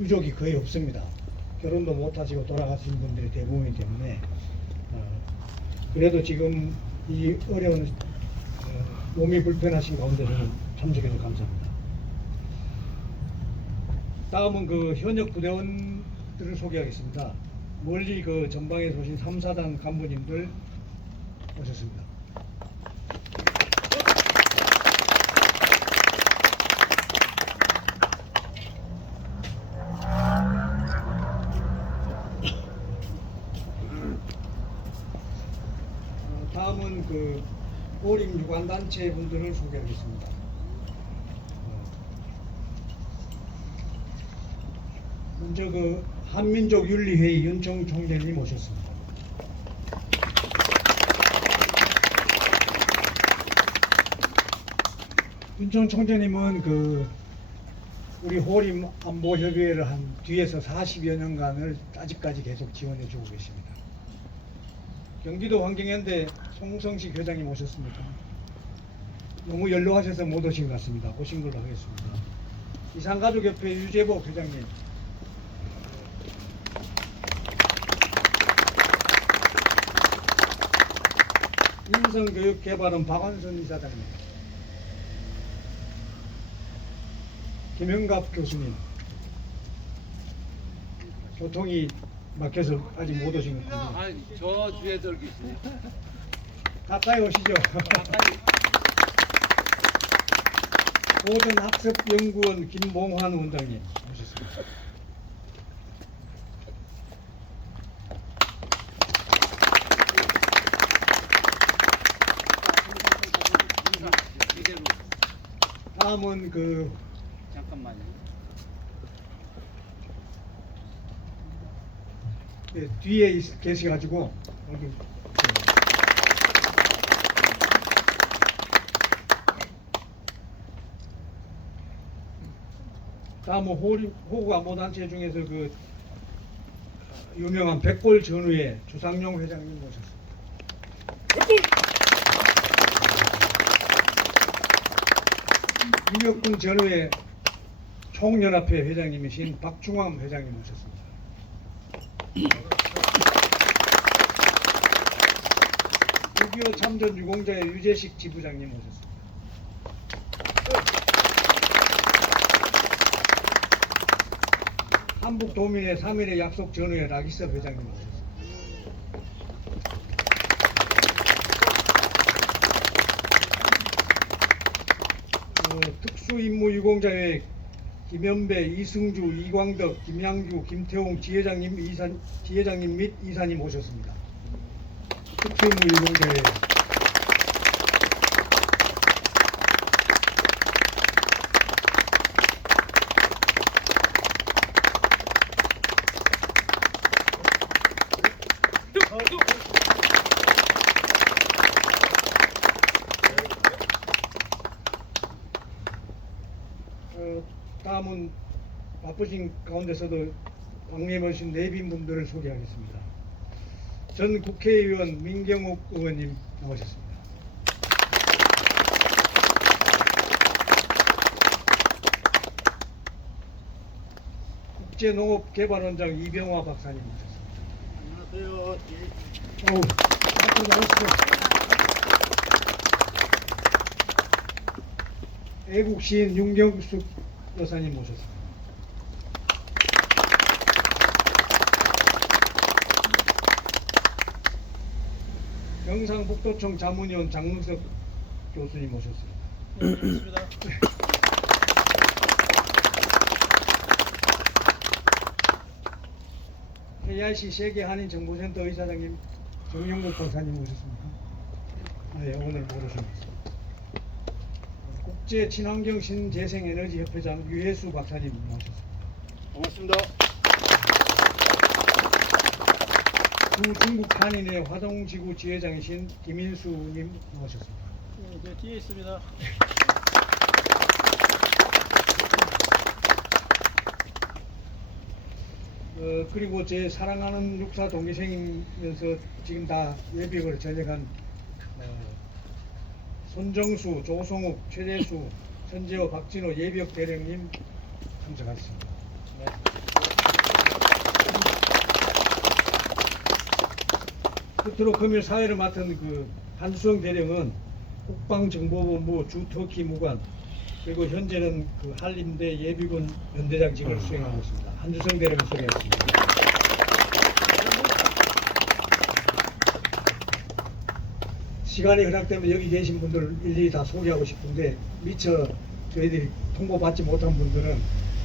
유족이 거의 없습니다. 결혼도 못하시고 돌아가신 분들이 대부분이기 때문에 그래도 지금 이 어려운 몸이 불편하신 가운데서는 참석해서 감사합니다. 다음은 그 현역 부대원들을 소개하겠습니다. 멀리 그 전방에서 오신 3, 4단 간부님들 오셨습니다. 다음은 그 오림 유관단체 분들을 소개하겠습니다. 먼저 그 한민족윤리회의 윤청 총재님 오셨습니다. 윤청 총재님은 그 우리 호림 안보협의회를 한 뒤에서 40여 년간을 아직까지 계속 지원해 주고 계십니다. 경기도 환경연대 송성식 회장님 오셨습니까? 너무 연로하셔서 못 오신 것 같습니다. 오신 걸로 하겠습니다. 이산가족협회 유재복 회장님, 인성교육개발원 박완선 이사장님, 김영갑 교수님, 교통이 막혀서 아직 못 오신 것 같습니다. 아니 저 뒤에 저기 있어요. 가까이 오시죠. 가까이. 고전학습연구원 김봉환 원장님 오셨습니다. 이대로. 다음은 그 잠깐만요. 네, 뒤에 계셔가지고 여기 다음은 호구 안보단체 중에서 그 유명한 백골 전우회 주상용 회장님 모셨습니다. 김혁군 전우회 총연합회 회장님이신 박중암 회장님 모셨습니다. 6.25 참전 유공자의 유재식 지부장님 모셨습니다. 한북도민의 3.1의 약속 전후의 라기섭 회장님 모셨습니다. 특수임무유공자의 김연배, 이승주, 이광덕, 김양규, 김태홍 지회장님 및 이사님 오셨습니다. 특수임무유공자의 다음은 바쁘신 가운데서도 방문해주신 내빈분들을 소개하겠습니다. 전 국회의원 민경욱 의원님 나오셨습니다. 국제농업개발원장 이병화 박사님 모셨습니다. 안녕하세요. 앞으로 나오시죠. 애국시인 윤경숙 여사님 모셨습니다. 경상북도청 자문위원 장문석 교수님 모셨습니다. 반갑습니다. KIC 세계한인정보센터 의사장님 정영국 박사님 모셨습니다. 네, 오늘 모르셨습니다. 국제친환경 신재생에너지협회장 유혜수 박사님 모셨습니다. 반갑습니다. 중국 한인의 화동지구 지회장이신 김인수님 모셨습니다. 네, 뒤에 있습니다. 그리고 제 사랑하는 육사 동기생이면서 지금 다 예비역을 전역한 손정수, 조성욱, 최재수, 천재호, 박진호 예비역 대령님 참석하셨습니다. 네. 끝으로 금일 사회를 맡은 그 한수성 대령은 국방정보본부 주터키 무관 그리고 현재는 그 한림대 예비군 연대장직을 수행하고 있습니다. 한수성 대령을 소개했습니다. 시간이 허락되면 여기 계신 분들 일일이 다 소개하고 싶은데 미처 저희들이 통보받지 못한 분들은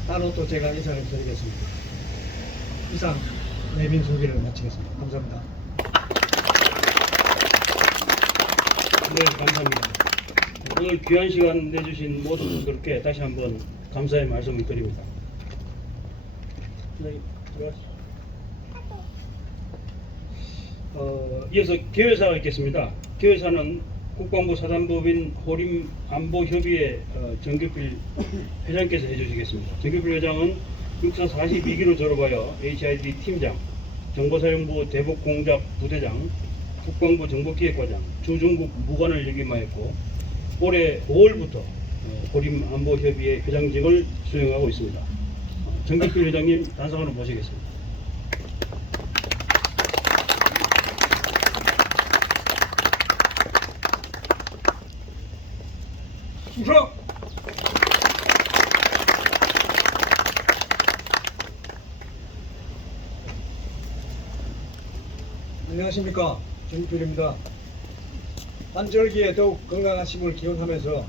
따로 또 제가 인사를 드리겠습니다. 이상 내빈 소개를 마치겠습니다. 감사합니다. 네, 감사합니다. 오늘 귀한 시간 내주신 모든 분들께 다시 한번 감사의 말씀을 드립니다. 네, 들어가시죠. 이어서 개회사가 있겠습니다. 개회사는 국방부 사단법인 호림안보협의회 정규필 회장께서 해주시겠습니다. 정규필 회장은 육사 42기로 졸업하여 HID 팀장, 정보사령부 대북공작 부대장, 국방부 정보기획과장, 주중국 무관을 역임하였고 올해 5월부터 호림안보협의회 회장직을 수행하고 있습니다. 정규필 회장님 단상으로 모시겠습니다. 우선 안녕하십니까, 정필입니다. 환절기에 더욱 건강하심을 기원하면서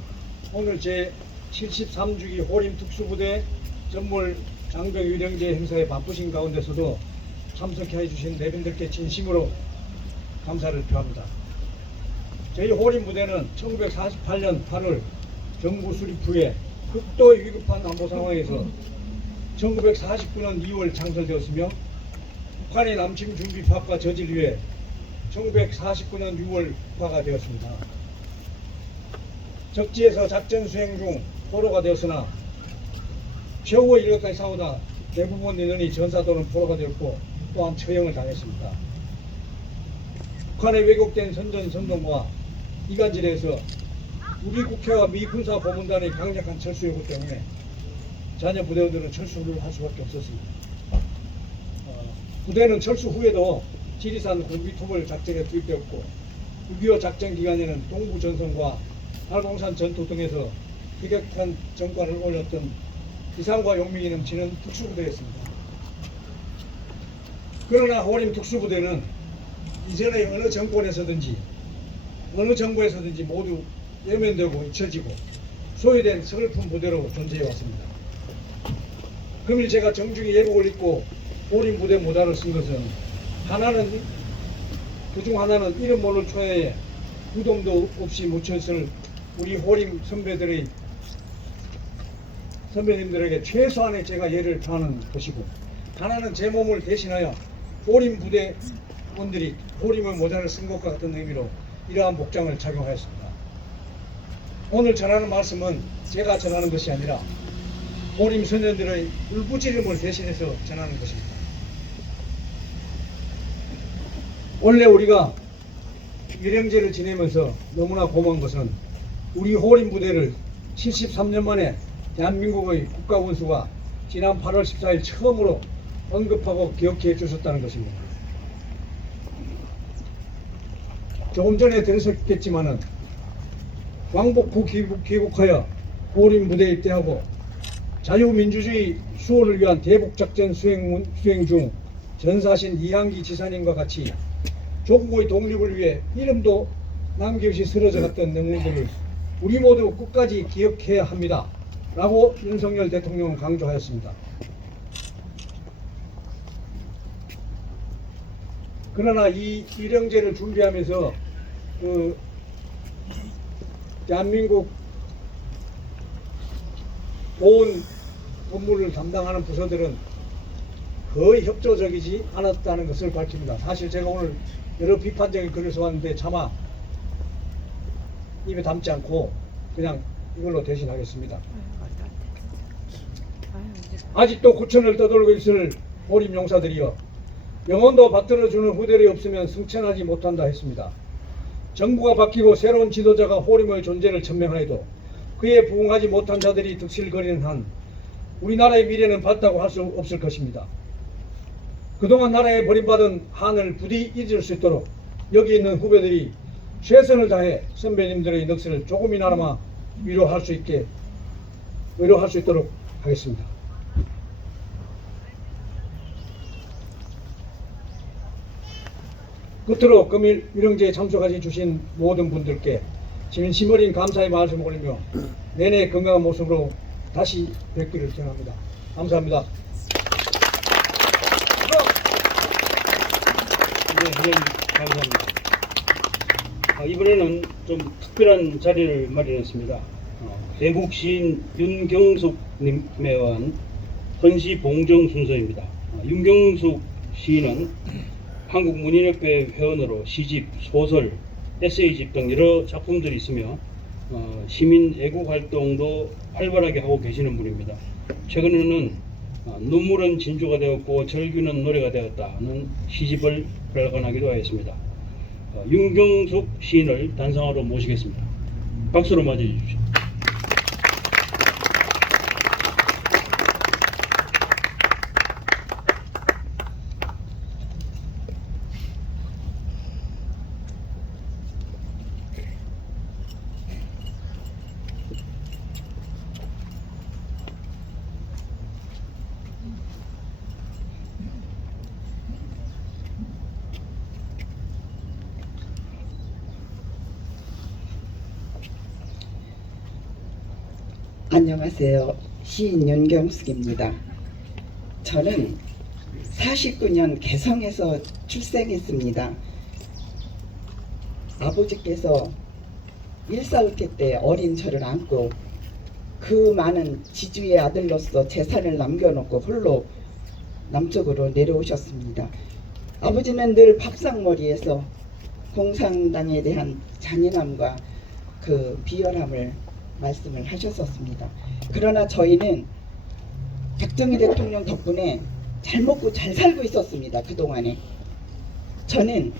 오늘 제 73주기 호림특수부대 전몰 장병 유령제 행사에 바쁘신 가운데서도 참석해 주신 내빈들께 진심으로 감사를 표합니다. 저희 호림부대는 1948년 8월 정부 수립 후에 극도 위급한 안보 상황에서 1949년 2월 창설되었으며 북한의 남침 준비 파악과 저질 위해 1949년 6월 국화가 되었습니다. 적지에서 작전 수행 중 포로가 되었으나 최후의 일각까지 싸우다 대부분 인원이 전사 또는 포로가 되었고 또한 처형을 당했습니다. 북한의 왜곡된 선전선동과 이간질에서 우리 국회와 미 군사 고문단의 강력한 철수 요구 때문에 자녀 부대원들은 철수를 할 수밖에 없었습니다. 부대는 철수 후에도 지리산 공비투벌 작전에 투입되었고 6.25 작전 기간에는 동부 전선과 팔공산 전투 등에서 희격한 전과를 올렸던 기상과 용맹이 넘치는 특수부대였습니다. 그러나 호림 특수부대는 이전의 어느 정권에서든지 어느 정부에서든지 모두 외면되고 잊혀지고 소외된 서글픈 부대로 존재해 왔습니다. 금일 제가 정중히 예복을 입고 호림 부대 모자를 쓴 것은 그중 하나는 이름 모를 초야에 구동도 없이 묻혔을 우리 호림 선배님들에게 최소한의 제가 예를 다하는 것이고, 하나는 제 몸을 대신하여 호림 부대원들이 호림의 모자를 쓴 것과 같은 의미로 이러한 복장을 착용하였습니다. 오늘 전하는 말씀은 제가 전하는 것이 아니라 호림 소년들의 울부짖음을 대신해서 전하는 것입니다. 원래 우리가 유령제를 지내면서 너무나 고마운 것은 우리 호림 부대를 73년 만에 대한민국의 국가원수가 지난 8월 14일 처음으로 언급하고 기억해 주셨다는 것입니다. 조금 전에 들으셨겠지만은 광복 후 귀국하여 호림 부대에 입대하고 자유민주주의 수호를 위한 대북작전 수행 중 전사하신 이항기 지사님과 같이 조국의 독립을 위해 이름도 남김없이 쓰러져 갔던 영웅들을 우리 모두 끝까지 기억해야 합니다. 라고 윤석열 대통령은 강조하였습니다. 그러나 이 유령제를 준비하면서 대한민국 보훈 업무를 담당하는 부서들은 거의 협조적이지 않았다는 것을 밝힙니다. 사실 제가 오늘 여러 비판적인 글을 써왔는데 차마 입에 담지 않고 그냥 이걸로 대신하겠습니다. 아직도 구천을 떠돌고 있을 호림 용사들이여, 영혼도 받들어주는 후대들이 없으면 승천하지 못한다 했습니다. 정부가 바뀌고 새로운 지도자가 호림의 존재를 천명하여도 그에 부응하지 못한 자들이 득실거리는 한 우리나라의 미래는 밝다고 할 수 없을 것입니다. 그동안 나라에 버림받은 한을 부디 잊을 수 있도록 여기 있는 후배들이 최선을 다해 선배님들의 넋을 조금이나마 위로할 수 있도록 하겠습니다. 끝으로 금일 위령제에 참석하신 주신 모든 분들께 진심 어린 감사의 말씀을 올리며 내내 건강한 모습으로 다시 뵙기를 기원합니다. 감사합니다. 네, 회장님 감사합니다. 이번에는 좀 특별한 자리를 마련했습니다. 대국 시인 윤경숙님에 의한 헌시 봉정 순서입니다. 윤경숙 시인은 한국문인협회 회원으로 시집, 소설, 에세이집 등 여러 작품들이 있으며 시민 애국 활동도 활발하게 하고 계시는 분입니다. 최근에는 눈물은 진주가 되었고 절규는 노래가 되었다는 시집을 발간하기도 하였습니다. 윤경숙 시인을 단상으로 모시겠습니다. 박수로 맞이해 주십시오. 안녕하세요. 시인 윤경숙입니다. 저는 49년 개성에서 출생했습니다. 아버지께서 일사흘개 때 어린 저를 안고 그 많은 지주의 아들로서 재산을 남겨놓고 홀로 남쪽으로 내려오셨습니다. 아버지는 늘 밥상머리에서 공산당에 대한 잔인함과 그 비열함을 말씀을 하셨었습니다. 그러나 저희는 박정희 대통령 덕분에 잘 먹고 잘 살고 있었습니다. 그동안에 저는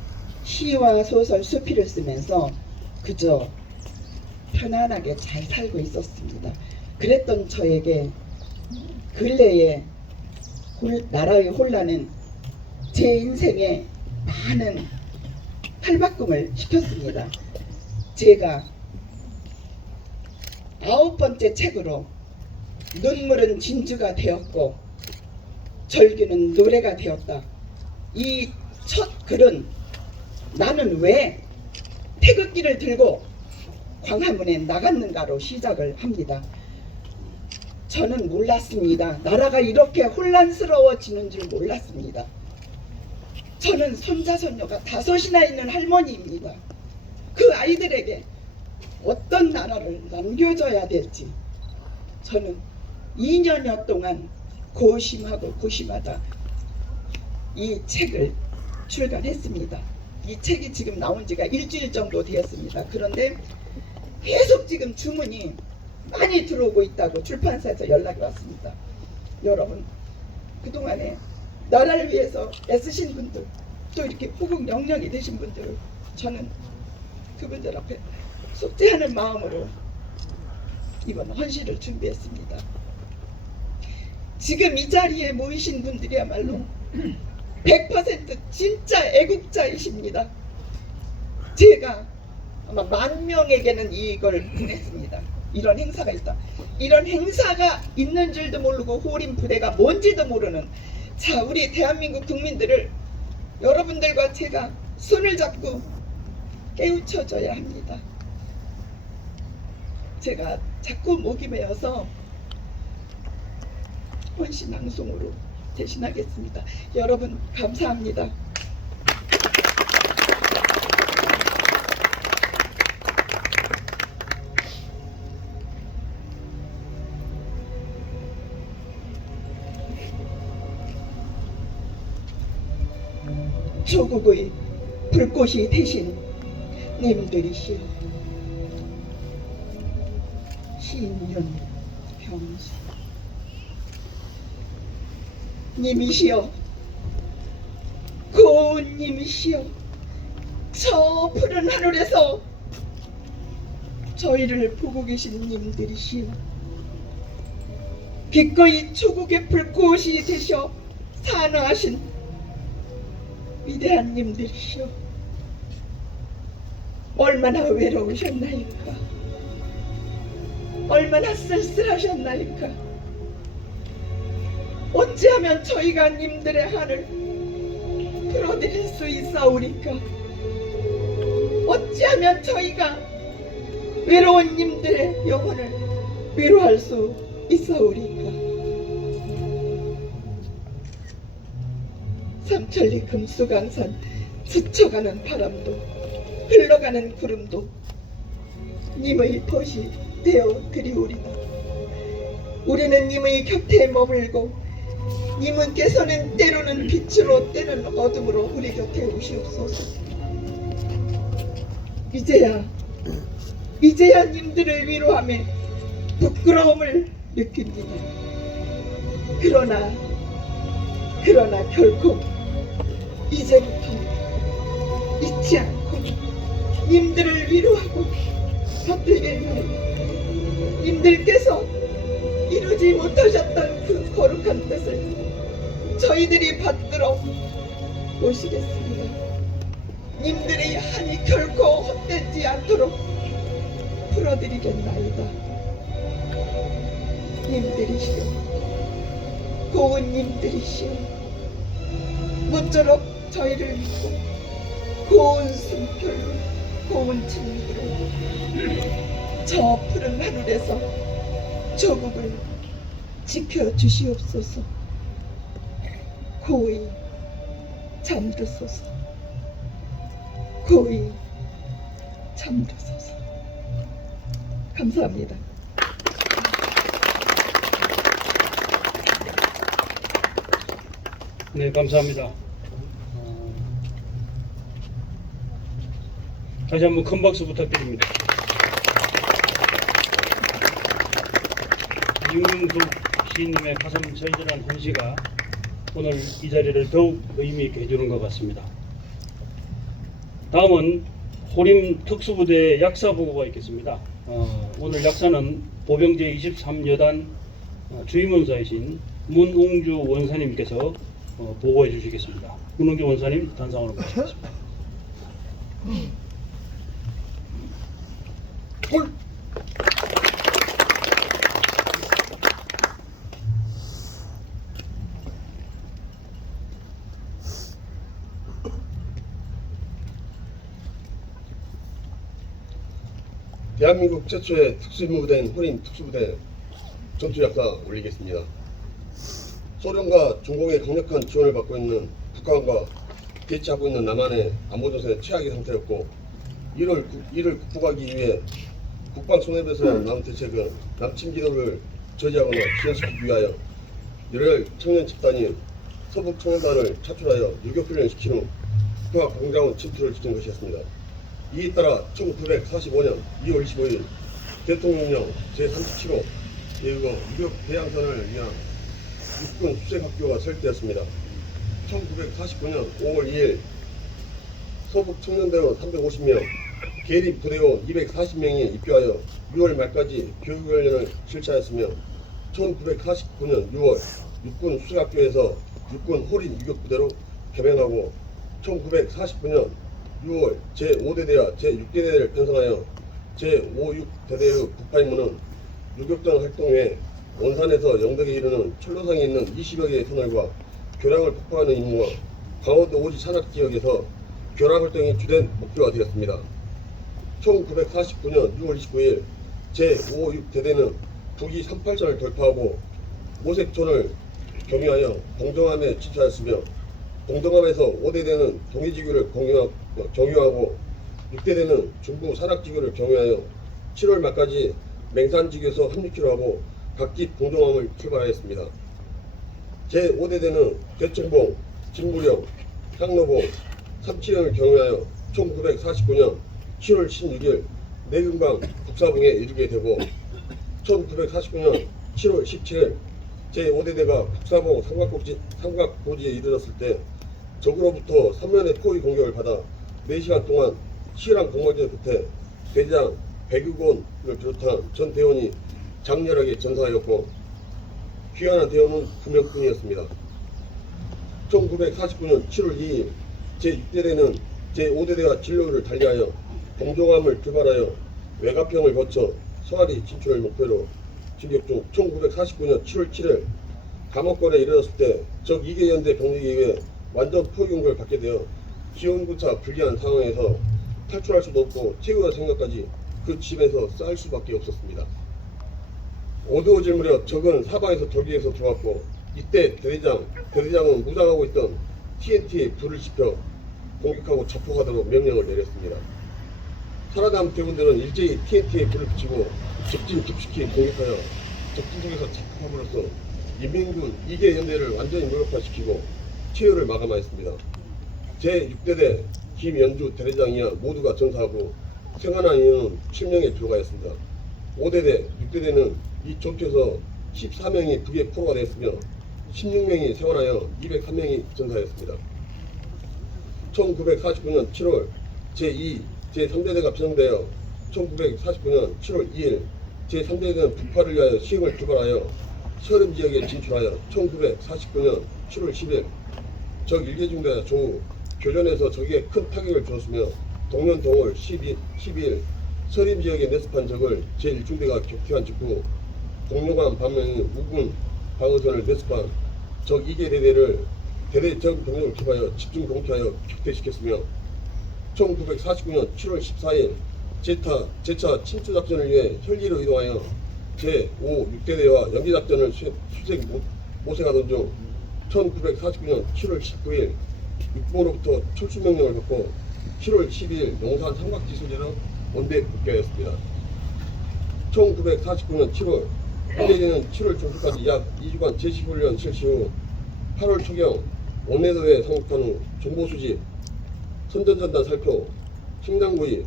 시와 소설, 수필을 쓰면서 그저 편안하게 잘 살고 있었습니다. 그랬던 저에게 근래에 나라의 혼란은 제 인생에 많은 탈바꿈을 시켰습니다. 제가 9번째 책으로 눈물은 진주가 되었고 절규는 노래가 되었다. 이 첫 글은 나는 왜 태극기를 들고 광화문에 나갔는가로 시작을 합니다. 저는 몰랐습니다. 나라가 이렇게 혼란스러워지는 줄 몰랐습니다. 저는 손자 손녀가 5이나 있는 할머니입니다. 그 아이들에게 어떤 나라를 남겨줘야 될지 저는 2년여 동안 고심하고 고심하다 이 책을 출간했습니다. 이 책이 지금 나온 지가 일주일 정도 되었습니다. 그런데 계속 지금 주문이 많이 들어오고 있다고 출판사에서 연락이 왔습니다. 여러분, 그동안에 나라를 위해서 애쓰신 분들, 또 이렇게 호국 영령이 되신 분들을 저는 그분들 앞에 속죄하는 마음으로 이번 헌시를 준비했습니다. 지금 이 자리에 모이신 분들이야말로 100% 진짜 애국자이십니다. 제가 아마 10,000명에게는 이걸 보냈습니다. 이런 행사가 있다. 이런 행사가 있는 줄도 모르고 호림 부대가 뭔지도 모르는 자, 우리 대한민국 국민들을 여러분들과 제가 손을 잡고 깨우쳐줘야 합니다. 제가 자꾸 목이 메어서 헌시 낭송으로 대신하겠습니다. 여러분 감사합니다. 조국의 불꽃이 되신 님들이시여, 신윤 병수 님이시여, 고운 님이시여, 저 푸른 하늘에서 저희를 보고 계신 님들이시여, 기꺼이 조국의 불꽃이 되셔 산화하신 위대한 님들이시여, 얼마나 외로우셨나이까? 얼마나 쓸쓸하셨나이까? 어찌하면 저희가 님들의 한을 풀어드릴 수 있사오리까? 어찌하면 저희가 외로운 님들의 영혼을 위로할 수 있사오리까? 삼천리 금수강산 스쳐가는 바람도 흘러가는 구름도 님의 벗이 되어 드리오리다. 우리는 님의 곁에 머물고 님은께서는 때로는 빛으로 때는 어둠으로 우리 곁에 오시옵소서. 이제야 님들을 위로하며 부끄러움을 느낍니다. 그러나 결코 이제부터 잊지 않고 님들을 위로하고 받들겠나이다. 님들께서 이루지 못하셨던 그 거룩한 뜻을 저희들이 받들어 오시겠습니다. 님들의 한이 결코 헛되지 않도록 풀어드리겠나이다. 님들이시여, 고운 님들이시여, 모쪼록 저희를 믿고 고운 숨결로 고운 진리로 저 푸른 하늘에서 조국을 지켜주시옵소서. 고이 잠드소서. 고이 잠드소서. 감사합니다. 네, 감사합니다. 다시 한번 큰 박수 부탁드립니다. 이웅숙 시인님의 가슴 절절한 헌시가 오늘 이 자리를 더욱 의미 있게 해주는 것 같습니다. 다음은 호림 특수부대의 약사 보고가 있겠습니다. 오늘 약사는 보병제 23여단 주임원사이신 문웅주 원사님께서 보고해 주시겠습니다. 문웅주 원사님 단상으로 모시겠습니다. 대한민국 최초의 특수임무부대인 호림 특수부대 전투약사 올리겠습니다. 소련과 중공의 강력한 지원을 받고 있는 북한과 대치하고 있는 남한의 안보전선의 최악의 상태였고 이를 극복하기 위해 국방 손해배상 나온 대책은 남침 기도를 저지하거나 지연시키기 위하여 열혈 청년 집단이 서북 청년단을 차출하여 유격훈련을 시킨 후 북한 공장원 침투를 지킨 것이었습니다. 이에 따라 1945년 2월 25일 대통령령 제37호 제6호 유격 대양선을 위한 육군 수색학교가 설립되었습니다. 1949년 5월 2일 서북 청년대원 350명, 계립 부대원 240명이 입교하여 6월 말까지 교육훈련을 실시하였으며 1949년 6월 육군 수색학교에서 육군 호림 유격부대로 개명하고 1949년 6월 제5대대와 제6대대를 편성하여 제56대대의 북파 임무는 유격전 활동 외 원산에서 영덕에 이르는 철로상에 있는 20여 개의 터널과 교량을 폭파하는 임무와 강원도 오지 산악 지역에서 교량 활동이 주된 목표가 되었습니다. 1949년 6월 29일 제556대대는 북이 38선을 돌파하고 모색촌을 경유하여 봉정암에 진출하였으며 봉정암에서 5대대는 동해지구를 경유하고 6대대는 중부 산악지구를 경유하여 7월 말까지 맹산지구에서 합류키로 하고 각기 봉정암을 출발하였습니다. 제5대대는 대청봉, 진무령, 향로봉, 삼치령을 경유하여 1949년 7월 16일 내금강 북사봉에 이르게 되고 1949년 7월 17일 제5대대가 북사봉 삼각고지에 이르렀을 때 적으로부터 3면의 포위 공격을 받아 4시간 동안 치열한 공방전 끝에 대장 백유곤을 비롯한 전 대원이 장렬하게 전사하였고 귀환한 대원은 9명뿐이었습니다. 1949년 7월 2일 제6대대는 제5대대와 진로를 달리하여 동종함을 출발하여 외가평을 거쳐 서아리 진출을 목표로 진격 중 1949년 7월 7일 감옥권에 이르렀을 때 적 2개 연대 병력에 의해 완전 포위공격을 받게 되어 기온구차 불리한 상황에서 탈출할 수도 없고 최후의 생각까지 그 집에서 쌀 수밖에 없었습니다. 어두워질 무렵 적은 사방에서 돌기에서 들어왔고 이때 대대장은 무장하고 있던 TNT에 불을 지펴 공격하고 접촉하도록 명령을 내렸습니다. 살아남은 대군들은 일제히 TNT에 불을 붙이고 적진 깊숙이 공격하여 적진 속에서 잡혀함으로써 인민군 2개 연대를 완전히 무력화시키고 최후를 마감하였습니다. 제6대대 김연주 대대장이야 모두가 전사하고 생還한 인원은 7명에 불과했습니다. 5대대, 6대대는 이 전투에서 14명이 북의 포로가 되었으며 16명이 생還하여 203명이 전사했습니다. 1949년 7월 제2, 제3대대가 편성되어 1949년 7월 2일 제3대대는 북파를 위하여 시흥을 출발하여 서름 지역에 진출하여 1949년 7월 10일 적 1개 중대 조후 교전에서 적에게 큰 타격을 주었으며 동년 동월 12일 서림 지역에 내습한 적을 제1중대가 격퇴한 직후 공룡한 반면에 우군 방어선을 내습한 적 2개 대대를 대대 적 병력을 투입하여 집중 공투하여 격퇴시켰으며 1949년 7월 14일 제차 침투작전을 위해 혈리로 이동하여 제5, 6대대와 연기작전을 모색하던 중 1949년 7월 19일 육보로부터 철수명령을 받고 7월 12일 용산 삼각지 소재로 원대 복귀하였습니다. 1949년 7월 한대리는 7월 중순까지 약 2주간 제시훈련 실시 후 8월 초경 원내도에 상륙한 후 정보수집, 선전전단 살표, 식량구입,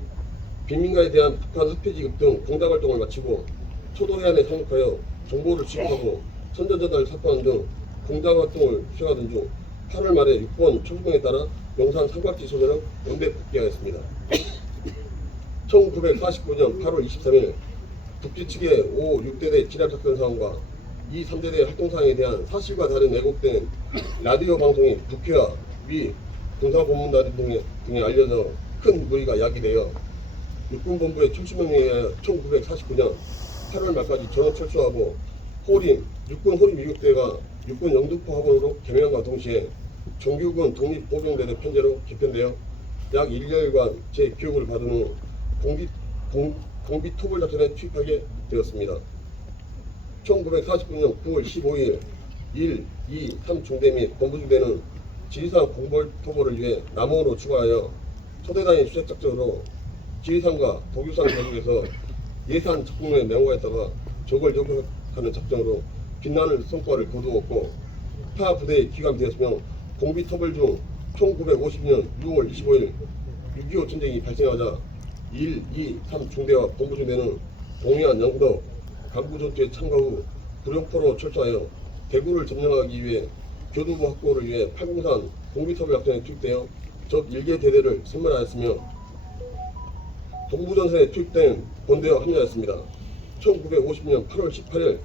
빈민가에 대한 북한 흑폐 지급 등 공작활동을 마치고 초도해안에 상륙하여 정보를 취급하고 선전전단을 살포하는 등 공작활동을 수행하던 중 8월 말에 6번 초수병에 따라 용산 삼각지 소재로 원대 복귀하였습니다. 1949년 8월 23일 북지 측의 5, 6대대 진압작전 상황과 2, 3대대 활동사항에 대한 사실과 다른 왜곡된 라디오 방송이 북회와 위 군사고문단 등에 알려져 큰 무리가 야기되어 육군본부의 철수명령에 의하여 1949년 8월 말까지 전원 철수하고 육군 호림 2육대가 육군 영등포 학원으로 개명함과 동시에 정규군 독립보병대대 편제로 개편되어 약 1개월간 재교육을 받은 후 공비 토벌 작전에 투입하게 되었습니다. 1949년 9월 15일 1, 2, 3중대 및 본부중대는 지리산 공벌 토벌을 위해 남원으로 출발하여 초대단위 수색작전으로 지리산과 독유산 계곡에서 예산 적군에 내모하였다가 적을 요격하는 작전으로 빛나는 성과를 거두었고 타 부대에 기감되었으며 공비 토벌 중 1950년 6월 25일 6.25 전쟁이 발생하자 1, 2, 3중대와 본부중대는 동해안 영덕 강구전투에 참가 후 구룡포로 철수하여 대구를 점령하기 위해 교두부 확보를 위해 팔공산 공비토벌 작전에 투입되어 적 1개 대대를 선멸하였으며 동부전선에 투입된 본대와 합류하였습니다. 1950년 8월 18일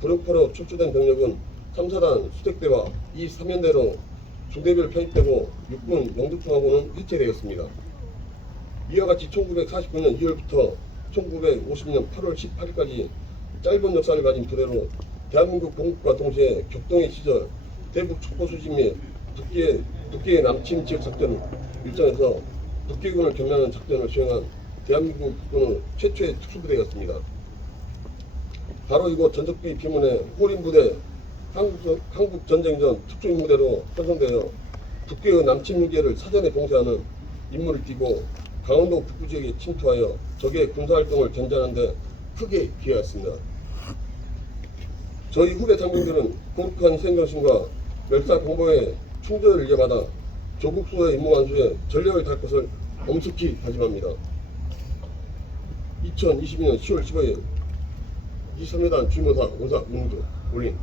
구룡포로 철수된 병력은 3, 4단 수색대와 2, 3연대로 중대별 편입되고 육군 영등포하고는 해체되었습니다. 이와 같이 1949년 2월부터 1950년 8월 18일까지 짧은 역사를 가진 부대로 대한민국 건국과 동시에 격동의 시절 대북 촉보 수집 및 북기의 남침 지역 작전 일정에서 북기군을 겸하는 작전을 수행한 대한민국 국군의 최초의 특수부대였습니다. 바로 이곳 전적비 비문의 호림부대 한국전쟁 전 특수임무대로 편성되어 북괴의 남침 유계를 사전에 봉쇄하는 임무를 띠고 강원도 북부 지역에 침투하여 적의 군사활동을 견제하는 데 크게 기여했습니다. 저희 후배 장병들은 거룩한 희생정신과 멸사공보의 충전을 이어받아 조국 수호의 임무 완수에 전력을 다할 것을 엄숙히 다짐합니다. 2022년 10월 15일 23여단 주무사 오사 문도 올린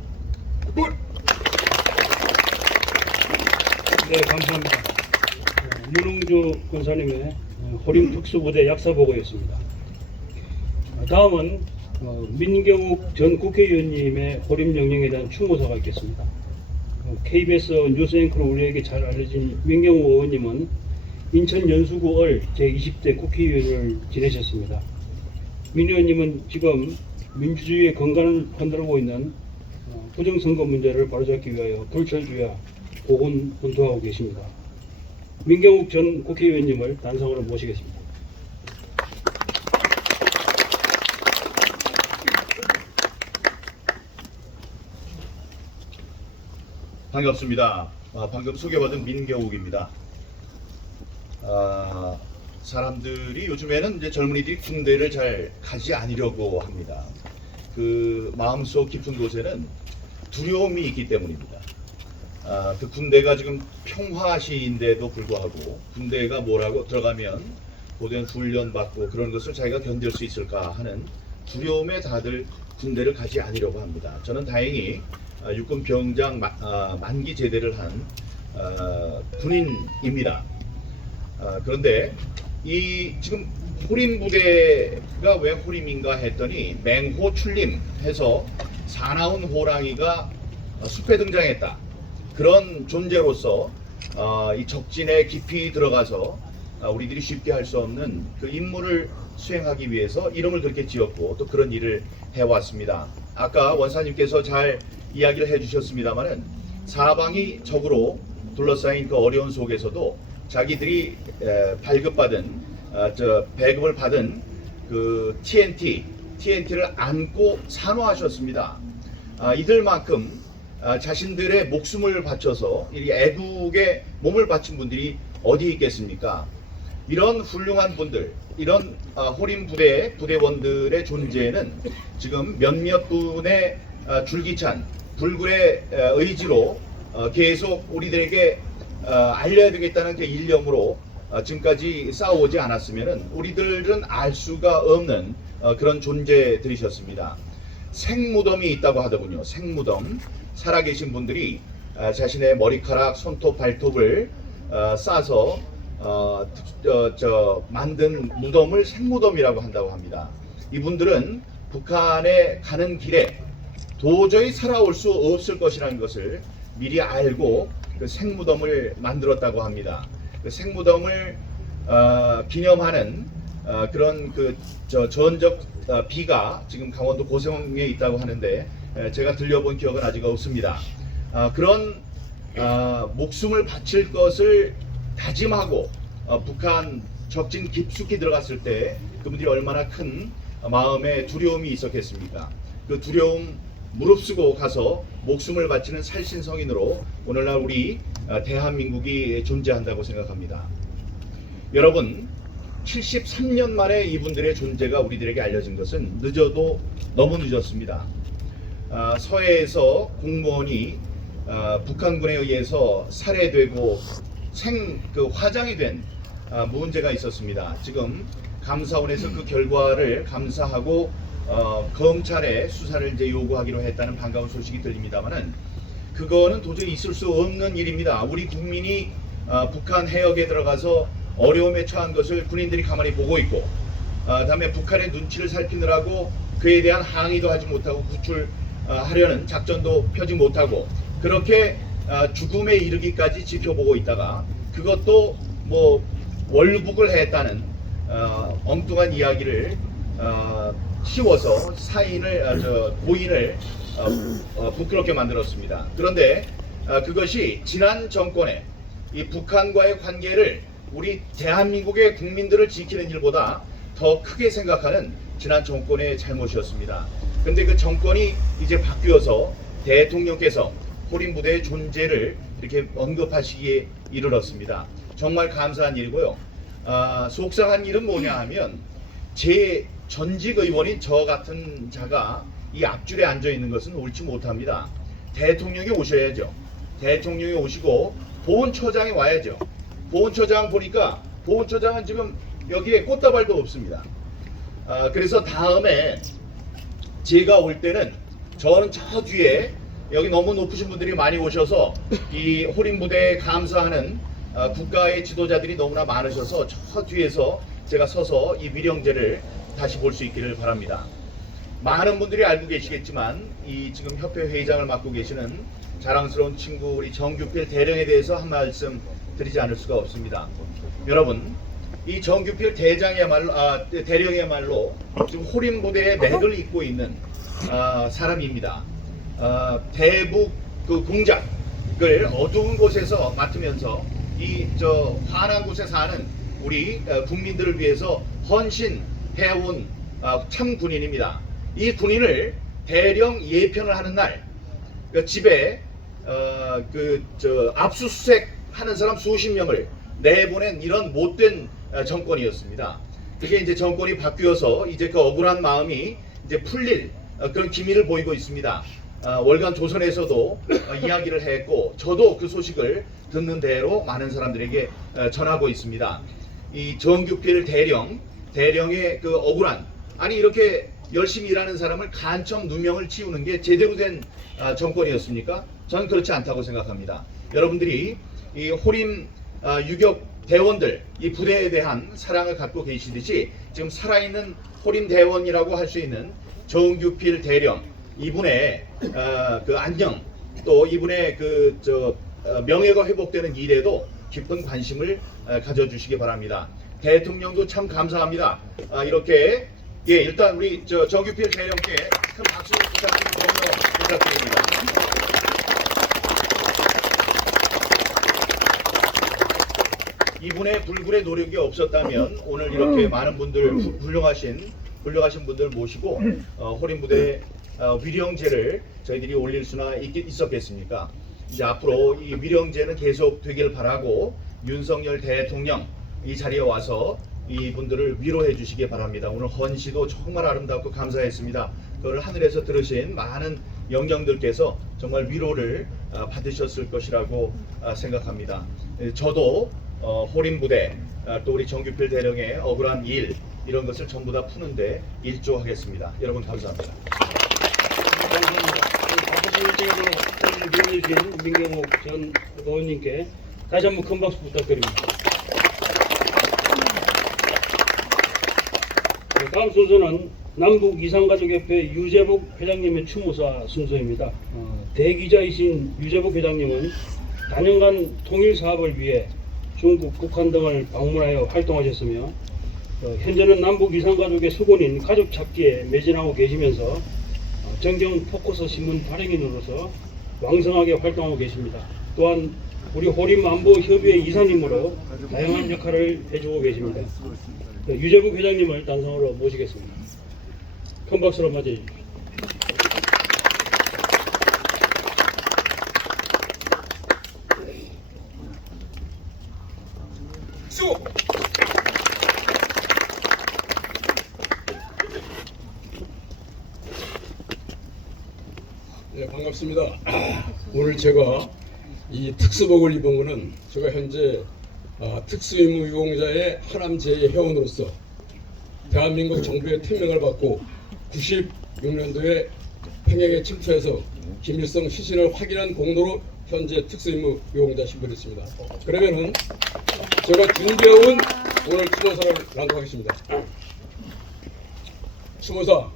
네, 감사합니다. 문흥주 군사님의 호림 특수부대 약사보고였습니다. 다음은 민경욱 전 국회의원님의 호림 영령에 대한 추모사가 있겠습니다. KBS 뉴스 앵커로 우리에게 잘 알려진 민경욱 의원님은 인천 연수구을 제20대 국회의원을 지내셨습니다. 민 의원님은 지금 민주주의의 건강을 흔들고 있는 부정선거 문제를 바로잡기 위하여 불철주야 고군분투하고 계십니다. 민경욱 전 국회의원님을 단상으로 모시겠습니다. 반갑습니다. 방금 소개받은 민경욱입니다. 사람들이 요즘에는 이제 젊은이들이 군대를 잘 가지 않으려고 합니다. 그 마음속 깊은 곳에는 두려움이 있기 때문입니다. 그 군대가 지금 평화시인데도 불구하고 군대가 뭐라고 들어가면 고된 훈련 받고 그런 것을 자기가 견딜 수 있을까 하는 두려움에 다들 군대를 가지 않으려고 합니다. 저는 다행히 육군 병장 만기 제대를 한 군인입니다. 그런데 이 지금 호림 부대가 왜 호림인가 했더니 맹호 출림해서 사나운 호랑이가 숲에 등장했다. 그런 존재로서 이 적진에 깊이 들어가서 우리들이 쉽게 할 수 없는 그 임무를 수행하기 위해서 이름을 그렇게 지었고 또 그런 일을 해왔습니다. 아까 원사님께서 잘 이야기를 해주셨습니다마는 사방이 적으로 둘러싸인 그 어려운 속에서도 자기들이 배급을 받은 그 TNT를 안고 산호하셨습니다. 이들만큼 자신들의 목숨을 바쳐서 이 애국에 몸을 바친 분들이 어디 있겠습니까? 이런 훌륭한 분들, 이런 호림 부대원들의 존재는 지금 몇몇 분의 줄기찬 불굴의 의지로 계속 우리들에게 알려야 되겠다는 그 일념으로 지금까지 싸워오지 않았으면 우리들은 알 수가 없는 그런 존재들이셨습니다. 생무덤이 있다고 하더군요. 생무덤. 살아계신 분들이 자신의 머리카락, 손톱, 발톱을 싸서 만든 무덤을 생무덤이라고 한다고 합니다. 이분들은 북한에 가는 길에 도저히 살아올 수 없을 것이라는 것을 미리 알고 그 생무덤을 만들었다고 합니다. 그 생무덤을 기념하는 그런 그 전적 비가 지금 강원도 고성에 있다고 하는데 제가 들려본 기억은 아직 없습니다. 그런 목숨을 바칠 것을 다짐하고 북한 적진 깊숙이 들어갔을 때 그분들이 얼마나 큰 마음의 두려움이 있었겠습니까? 그 두려움 무릅쓰고 가서 목숨을 바치는 살신성인으로 오늘날 우리 대한민국이 존재한다고 생각합니다. 여러분, 73년 만에 이분들의 존재가 우리들에게 알려진 것은 늦어도 너무 늦었습니다. 서해에서 공무원이 북한군에 의해서 살해되고 화장이 된 문제가 있었습니다. 지금 감사원에서 그 결과를 감사하고 검찰에 수사를 이제 요구하기로 했다는 반가운 소식이 들립니다만은 그거는 도저히 있을 수 없는 일입니다. 우리 국민이 북한 해역에 들어가서 어려움에 처한 것을 군인들이 가만히 보고 있고 다음에 북한의 눈치를 살피느라고 그에 대한 항의도 하지 못하고 구출하려는 작전도 펴지 못하고 그렇게 죽음에 이르기까지 지켜보고 있다가 그것도 뭐 월북을 했다는 엉뚱한 이야기를 씌워서 고인을 부끄럽게 만들었습니다. 그런데 그것이 지난 정권의 이 북한과의 관계를 우리 대한민국의 국민들을 지키는 일보다 더 크게 생각하는 지난 정권의 잘못이었습니다. 그런데 그 정권이 이제 바뀌어서 대통령께서 호림 부대의 존재를 이렇게 언급하시기에 이르렀습니다. 정말 감사한 일이고요. 속상한 일은 뭐냐 하면 제 전직 의원인 저 같은 자가 이 앞줄에 앉아 있는 것은 옳지 못합니다. 대통령이 오셔야죠. 대통령이 오시고 보훈처장이 와야죠. 보훈처장 보니까 보훈처장은 지금 여기에 꽃다발도 없습니다. 그래서 다음에 제가 올 때는 저는 저 뒤에 여기 너무 높으신 분들이 많이 오셔서 이 호림 부대에 감사하는 국가의 지도자들이 너무나 많으셔서 저 뒤에서 제가 서서 이 위령제를 다시 볼 수 있기를 바랍니다. 많은 분들이 알고 계시겠지만 이 지금 협회 회장을 맡고 계시는 자랑스러운 친구 우리 정규필 대령에 대해서 한 말씀 드리지 않을 수가 없습니다. 여러분, 이 정규필 대령이야말로 지금 호림 부대의 맥을 잇고 있는 사람입니다. 대북 그 공작을 어두운 곳에서 맡으면서 이 환한 곳에 사는 우리 국민들을 위해서 헌신해온 참 군인입니다. 이 군인을 대령 예편을 하는 날 그 집에 압수수색하는 사람 수십 명을 내보낸 이런 못된 정권이었습니다. 그게 이제 정권이 바뀌어서 이제 그 억울한 마음이 이제 풀릴 그런 기미를 보이고 있습니다. 월간 조선에서도 이야기를 했고 저도 그 소식을 듣는 대로 많은 사람들에게 전하고 있습니다. 이 정규필 대령의 그 억울한, 아니 이렇게 열심히 일하는 사람을 간첩 누명을 씌우는 게 제대로 된 정권이었습니까? 저는 그렇지 않다고 생각합니다. 여러분들이 이 호림 유격 대원들, 이 부대에 대한 사랑을 갖고 계시듯이 지금 살아있는 호림 대원이라고 할 수 있는 정규필 대령, 이분의 그 안녕, 또 이분의 명예가 회복되는 일에도 깊은 관심을 가져주시기 바랍니다. 대통령도 참 감사합니다. 이렇게 일단 우리 정규필 대령께 큰 박수 부탁드립니다. 이분의 불굴의 노력이 없었다면 오늘 이렇게 많은 분들, 훌륭하신 분들 모시고 호림 부대 위령제를 저희들이 올릴 수나 있었겠습니까? 이제 앞으로 이 위령제는 계속 되길 바라고 윤석열 대통령 이 자리에 와서 이분들을 위로해 주시기 바랍니다. 오늘 헌시도 정말 아름답고 감사했습니다. 그걸 하늘에서 들으신 많은 영령들께서 정말 위로를 받으셨을 것이라고 생각합니다. 저도 호림 부대, 또 우리 정규필 대령의 억울한 일, 이런 것을 전부 다 푸는데 일조하겠습니다. 여러분 감사합니다. 감사합니다. 박수일제로 위원해주신 민경욱 전 의원님께 다시 한번 큰 박수 부탁드립니다. 다음 순서는 남북 이산가족협회 유재복 회장님의 추모사 순서입니다. 대기자이신 유재복 회장님은 단연간 통일 사업을 위해 중국, 북한 등을 방문하여 활동하셨으며 현재는 남북 이산가족의 수군인 가족 찾기에 매진하고 계시면서 정경 포커스 신문 발행인으로서 왕성하게 활동하고 계십니다. 또한 우리 호림 안보 협의회 이사님으로 다양한 역할을 해주고 계십니다. 유재복 회장님을 단상으로 모시겠습니다. 큰 박수로 맞이해 주십시오. 네, 반갑습니다. 오늘 제가 이 특수복을 입은 것은 제가 현재 특수임무 유공자의 하남 제 회원으로서 대한민국 정부의 팀명을 받고 96년도에 평양에 침투해서 김일성 시신을 확인한 공로로 현재 특수임무 유공자 신분했습니다. 그러면은 제가 준비해온 오늘 추모사를 낭독하겠습니다. 추모사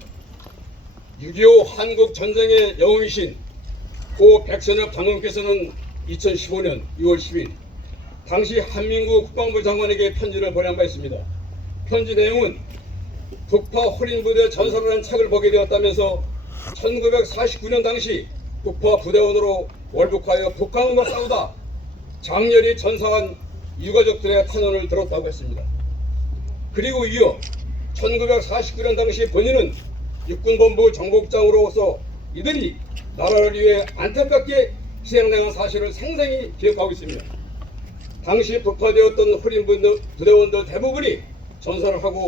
6.25 한국 전쟁의 영웅이신 고 백선엽 장관께서는 2015년 6월 10일 당시 한민국 국방부 장관에게 편지를 보낸 바 있습니다. 편지 내용은 북파 호린부대 전사를 한 책을 보게 되었다면서 1949년 당시 북파 부대원으로 월북하여 북한과 싸우다 장렬히 전사한 유가족들의 탄원을 들었다고 했습니다. 그리고 이어 1949년 당시 본인은 육군본부 정복장으로서 이들이 나라를 위해 안타깝게 희생당한 사실을 생생히 기억하고 있습니다. 당시 북파되었던 호린 부대원들 대부분이 전사를 하고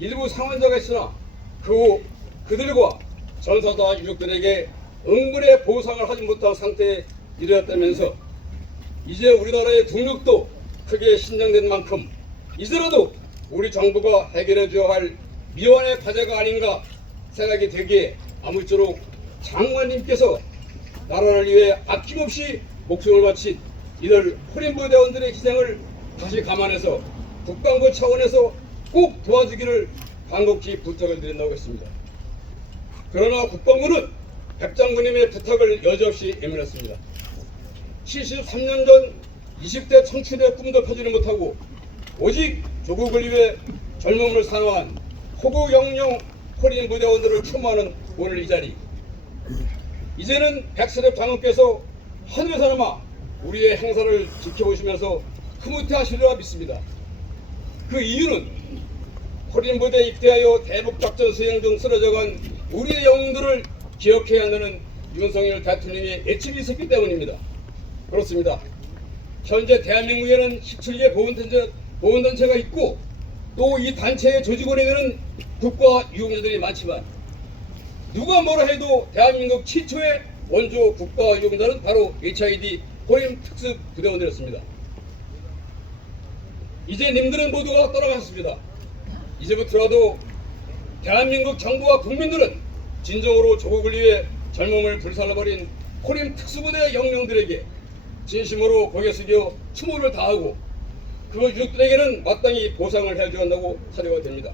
일부 상환자가 있으나 그 후 그들과 전사자 유족들에게 응분의 보상을 하지 못한 상태에 이르렀다면서 이제 우리나라의 국력도 크게 신장된 만큼 이제라도 우리 정부가 해결해 줘야 할 미완의 과제가 아닌가 생각이 되기에 아무쪼록 장관님께서 나라를 위해 아낌없이 목숨을 바친 이들 호린부대원들의 희생을 다시 감안해서 국방부 차원에서 꼭 도와주기를 간곡히 부탁을 드린다고 했습니다. 그러나 국방부는 백 장군님의 부탁을 여지없이 애밀했습니다. 73년 전 20대 청춘의 꿈도 펴지를 못하고 오직 조국을 위해 젊음을 사랑한 호국 영령 호림 부대원들을 추모하는 오늘 이 자리. 이제는 백선엽 장군께서 하늘에서나마 우리의 행사를 지켜보시면서 흐뭇해하시리라 믿습니다. 그 이유는 호림 부대에 입대하여 대북작전 수행 중 쓰러져간 우리의 영웅들을 기억해야 한다는 윤석열 대통령의 애침이 있었기 때문입니다. 그렇습니다. 현재 대한민국에는 17개 보훈단체가 있고 또 이 단체의 조직원이 되는 국가 유공자들이 많지만 누가 뭐라 해도 대한민국 최초의 원조 국가 유공자는 바로 HID 호림 특수 부대원들이었습니다. 이제 님들은 모두가 떠나가셨습니다. 이제부터라도 대한민국 정부와 국민들은 진정으로 조국을 위해 젊음을 불살라버린 호림 특수부대 영령들에게 진심으로 고개 숙여 추모를 다하고 그 유족들에게는 마땅히 보상을 해줘야 한다고 사료가 됩니다.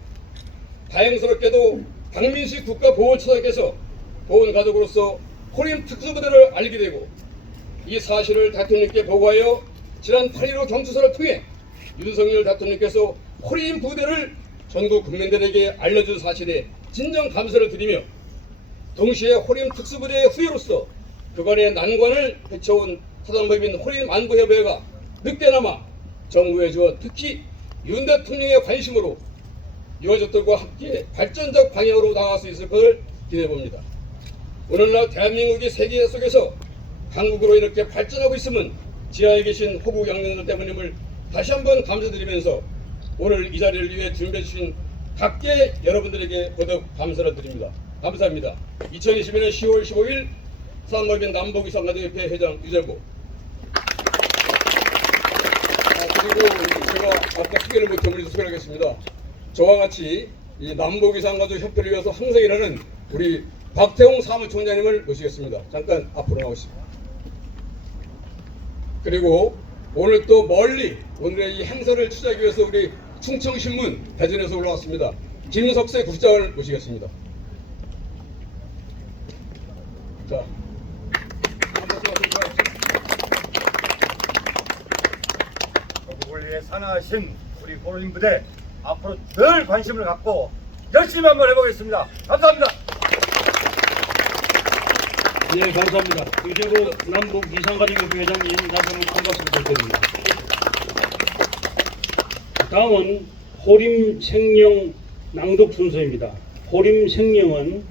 다행스럽게도 박민식 국가보훈처장께서 보훈가족으로서 호림 특수부대를 알게 되고 이 사실을 대통령께 보고하여 지난 8.15 경추서를 통해 윤석열 대통령께서 호림 부대를 전국 국민들에게 알려준 사실에 진정 감사를 드리며 동시에 호림 특수부대의 후예로서 그간의 난관을 헤쳐온 사단법인 호림 안보협회가 늦게나마 정부에 주어 특히 윤 대통령의 관심으로 유가족들과 함께 발전적 방향으로 나아갈 수 있을 것을 기대해봅니다. 오늘날 대한민국이 세계 속에서 한국으로 이렇게 발전하고 있음은 지하에 계신 호국 영령들 때문임을 다시 한번 감사드리면서 오늘 이 자리를 위해 준비해 주신 각계 여러분들에게 거듭 감사를 드립니다. 감사합니다. 2021년 10월 15일 사단법인 남북이산가족협회 회장 유재복. 그리고 제가 아까 소개를 못해서 소개하겠습니다. 저와 같이 이 남북이산가족협회를 위해서 항상 일하는 우리 박태홍 사무총장님을 모시겠습니다. 잠깐 앞으로 나오시죠. 그리고 오늘 또 멀리 오늘의 이 행사를 취재하기 위해서 우리 충청신문 대전에서 올라왔습니다. 김석세 국장을 모시겠습니다. 자, 한 번씩 와주십시오. 조국을 위해 산하하신 우리 호림 부대 앞으로 늘 관심을 갖고 열심히 한번 해보겠습니다. 감사합니다. 네, 감사합니다. 유재복 남북 이산가족협회 회장님 다시 한번 큰 박수 부탁드립니다. 다음은 호림 생령 낭독 순서입니다. 호림 생령은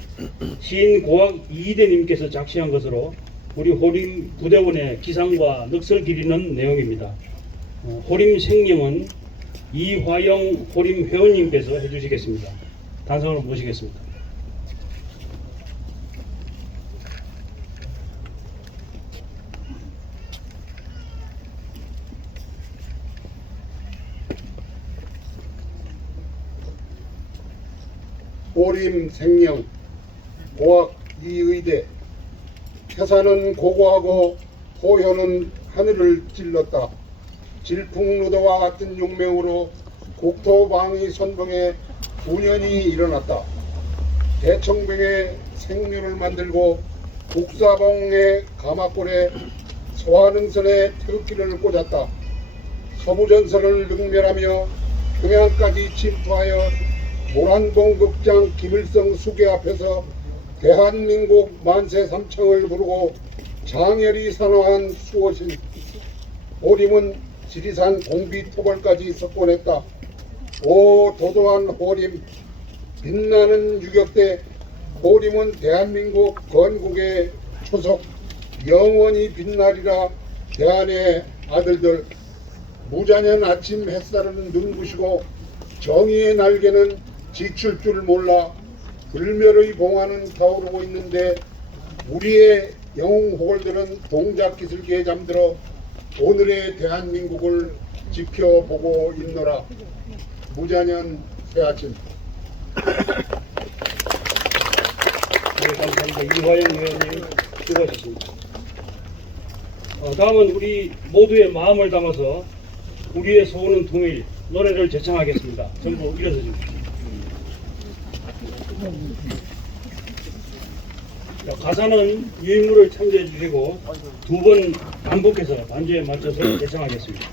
시인 고학 이대님께서 작시한 것으로 우리 호림 부대원의 기상과 넋을 기리는 내용입니다. 호림 생령은 이화영 호림 회원님께서 해주시겠습니다. 단상으로 모시겠습니다. 호림 생령 고학 이의대 태산은 고고하고 호현은 하늘을 찔렀다. 질풍노도와 같은 용맹으로 국토방위 선봉에 분연이 일어났다. 대청병에 생류를 만들고 국사봉의 가마골에 소환응선에 태극기를 꽂았다. 서부전선을 능멸하며 평양까지 침투하여 모란봉 극장 김일성 수계 앞에서 대한민국 만세 삼창을 부르고 장렬히 산화한 수호신 호림은 지리산 공비토벌까지 석권했다. 오 도도한 호림, 빛나는 유격대 호림은 대한민국 건국의 초석, 영원히 빛나리라. 대한의 아들들, 무자년 아침 햇살은 눈부시고 정의의 날개는 지칠 줄 몰라 불멸의 봉화는 타오르고 있는데 우리의 영웅 호걸들은 동작 기슭에 잠들어 오늘의 대한민국을 지켜보고 있노라. 무자년 새아침. 네, 감사합니다. 이화영 의원님 수고하셨습니다. 다음은 우리 모두의 마음을 담아서 우리의 소원은 통일 노래를 제창하겠습니다. 전부 일어서 주십시오. 자, 가사는 유인물을 참조해 주시고 두 번 반복해서 반주에 맞춰서 대성하겠습니다.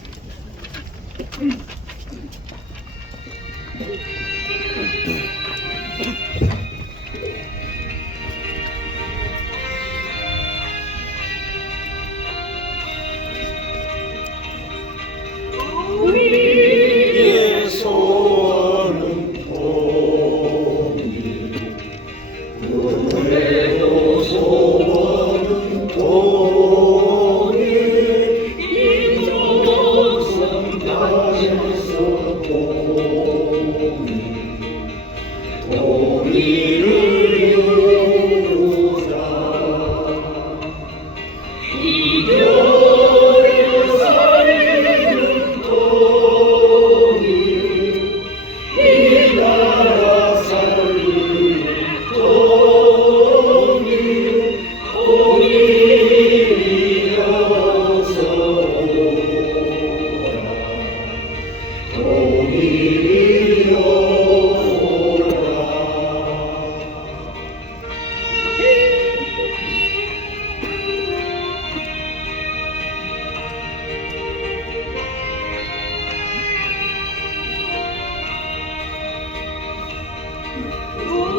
우리의 소원은 그래도 소원은 동일 인정성 다해서 동일을 이루자 이별을 살리는 동일 이 나라 살리는 동일 동일이어서 오라 동일이어라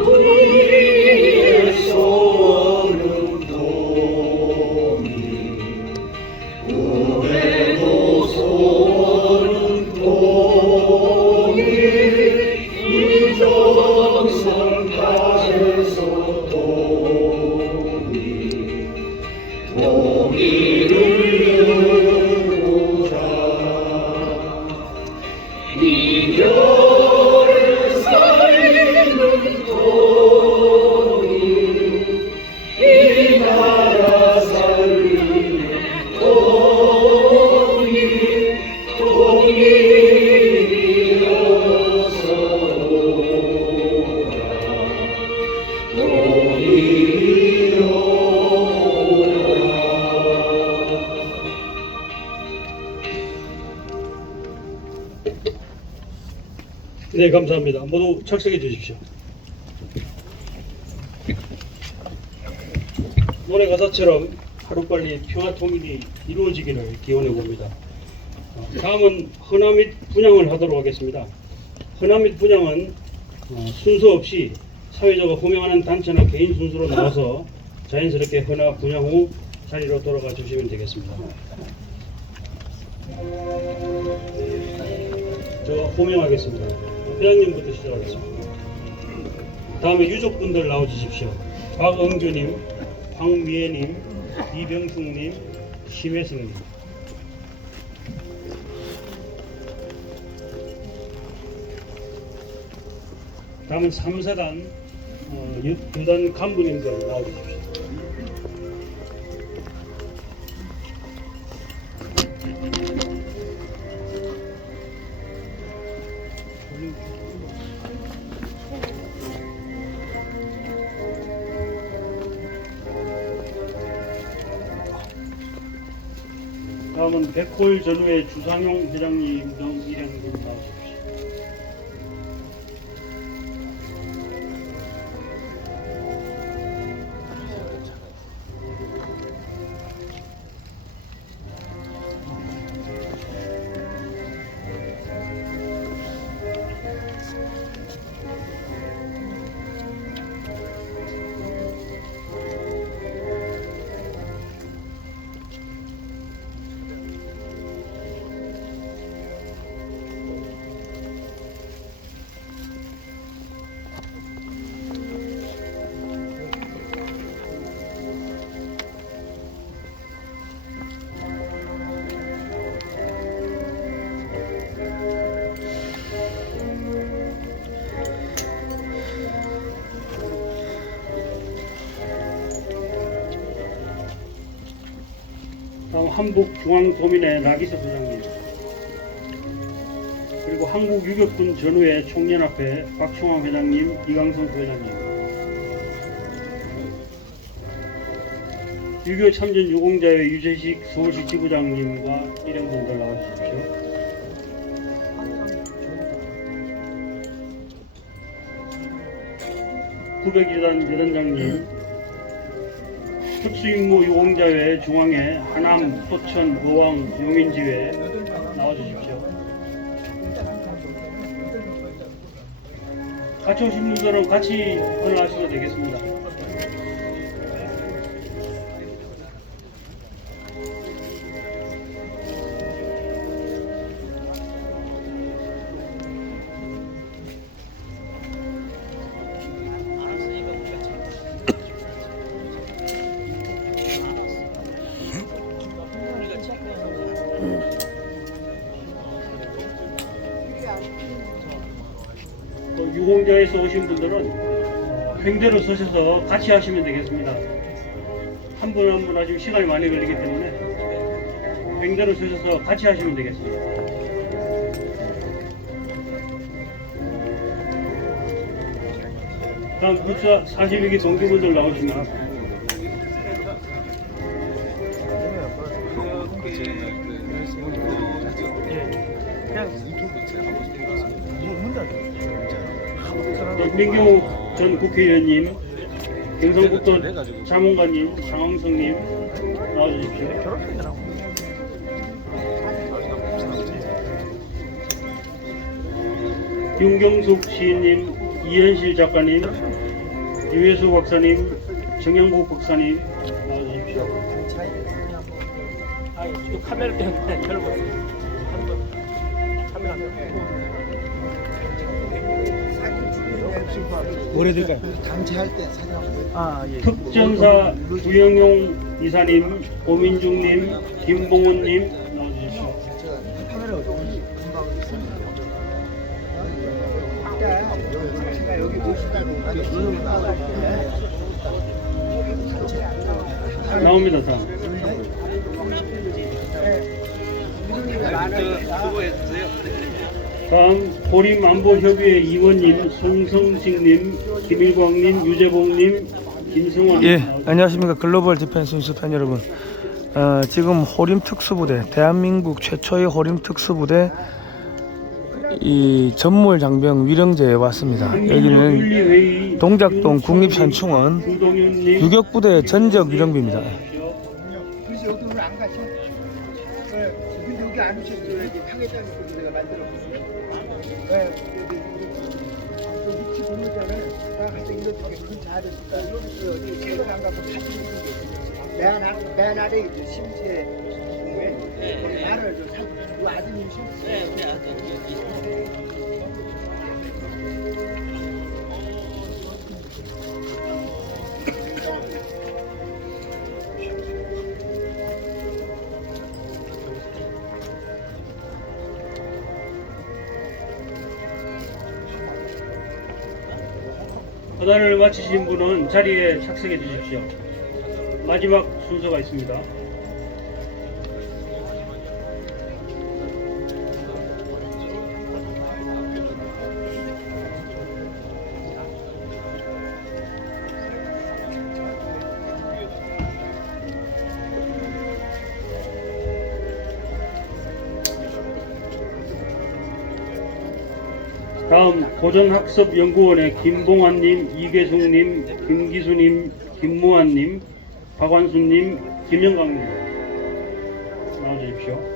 우리의 소원은 동일 그래도 소원은 동일 인정성 다해서 동일 동일을 이루자 이별을 살리는 동일 이 나라 살리는 동일 동일이어서 오라 네, 감사합니다. 모두 착석해 주십시오. 노래 가사처럼 하루빨리 평화 통일이 이루어지기를 기원해 봅니다. 다음은 헌화 및 분향을 하도록 하겠습니다. 헌화 및 분향은 순서 없이 사회자가 호명하는 단체나 개인 순서로 나와서 자연스럽게 헌화 분향 후 자리로 돌아가 주시면 되겠습니다. 저 호명하겠습니다. 회장님부터 시작하겠습니다. 다음에 유족분들 나와주십시오. 박은규님, 황미애님, 이병숙님, 심혜승님. 다음은 3사단 유단 간부님들 나와주십시오. 다음은 백골 전후의 주상용 회장님 등 일행분 나와주십시오. 다음 한북중앙도민회 나기석 회장님, 그리고 한국유격군 전후회 총연합회 박충환 회장님, 이강성 회장님, 유교 참전 유공자회 유재식 서울시 지부장님과 일행분들 나와주십시오. 구백일단 대단장님, 특수임무 유공자회 중앙회 하남, 포천, 의왕, 용인지회 나와주십시오. 같이 오신 분들은 같이 헌화하셔도 되겠습니다. 유공자에서 오신 분들은 횡대로 서셔서 같이 하시면 되겠습니다. 한 분 한 분 하시면 시간이 많이 걸리기 때문에 횡대로 서셔서 같이 하시면 되겠습니다. 다음 국사 42기 동기분들 나오시면 민경욱 전 국회의원님, 경상북도 자문관님, 장항성님 나와주십시오. 윤경숙 시인님, 이현실 작가님, 유혜수 박사님, 정영국 박사님 나와주십시오. 카메라 때문에 결국 카메라 뭐래 될까요? 특전사 구영용 이사님, 고민중님, 김봉훈님 나와주십시오. 나옵니다. 다음 고림안보협의회 이원님, 송성식님, 김일광님, 유재봉님, 김성환. 예, 안녕하십니까. 글로벌 디펜스 뉴스 팬 여러분. 지금 호림 특수부대, 대한민국 최초의 호림 특수부대 이 전몰 장병 위령제에 왔습니다. 여기는 동작동 국립현충원 유격부대 전적 위령비입니다. 그래서 여기 오늘 안 가셔? 근데 여기 안 오셨어야지. 탕에다니까 내가 만들었거든. 위치 보는 전에 나 가서 이렇게 큰 잘했을까? 여기 책을 안 가고 사진 있는 게 있어. 맨 아래 이제 심체 공부에 말을 좀 사진. 그 아드님 심체. 네, 아드님. 허단을 마치신 분은 자리에 착석해 주십시오. 마지막 순서가 있습니다. 다음 고전학습연구원의 김봉환님, 이계숙님, 김기수님, 김무환님, 박완수님, 김영광님 나와주십시오.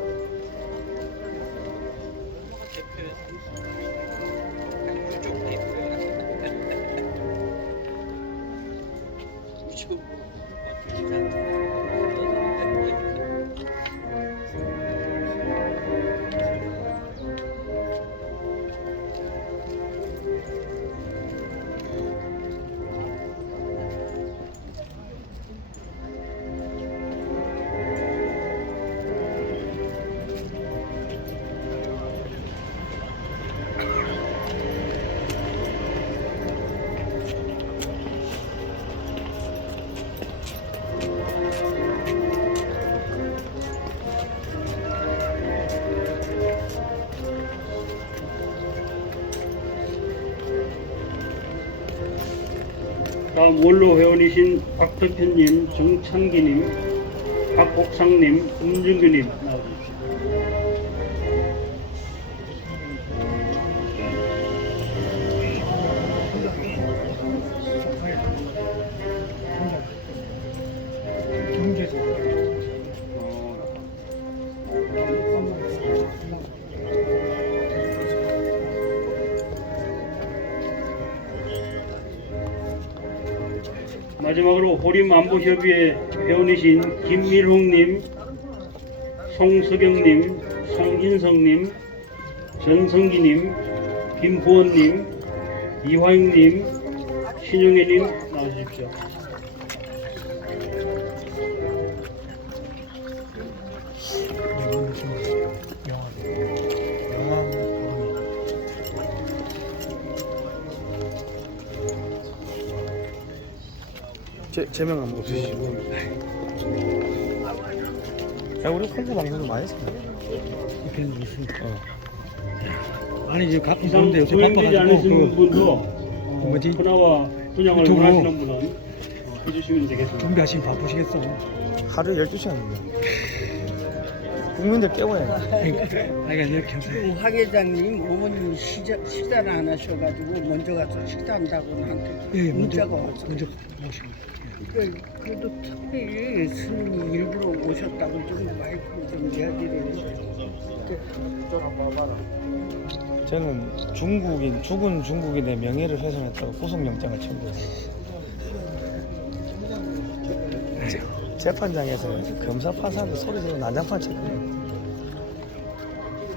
다음 원로 회원이신 박덕현님, 정찬기님, 박복상님, 음준규님 나와주십시오. 마지막으로 호림안보협의회 회원이신 김밀홍님, 송석영님, 송인성님, 전성기님, 김보원님, 이화영님, 신용혜님 나와주십시오. 제명 한번 없으시고. 야, 우리 홍보 방송도 많이 했습니다. 이렇게 무슨 아니 이제 가끔 이상 보는데 요새 소행되지 않으신 바빠가지고 분도 뭐지? 분화와 분양을 유튜브. 원하시는 분은 해주시면 되겠습니다. 준비하시면 바쁘시겠어. 하루에 12시간입니다. 국민들 깨워야 돼. 아이가 이렇게 하세요. 황 회장님 오늘 식사를 안 하셔가지고 먼저 가서 식사한다고 나한테 예, 문자가 왔어. 먼저 모시고. 그래도 특별히 스님이 일부러 오셨다고 좀 마이크로 좀 이야기를 저는 죽은 중국인의 명예를 훼손했다고 구속영장을 청구했어요. 재판장에서 검사 판사한테 소리 지르고 난장판 쳤거든요.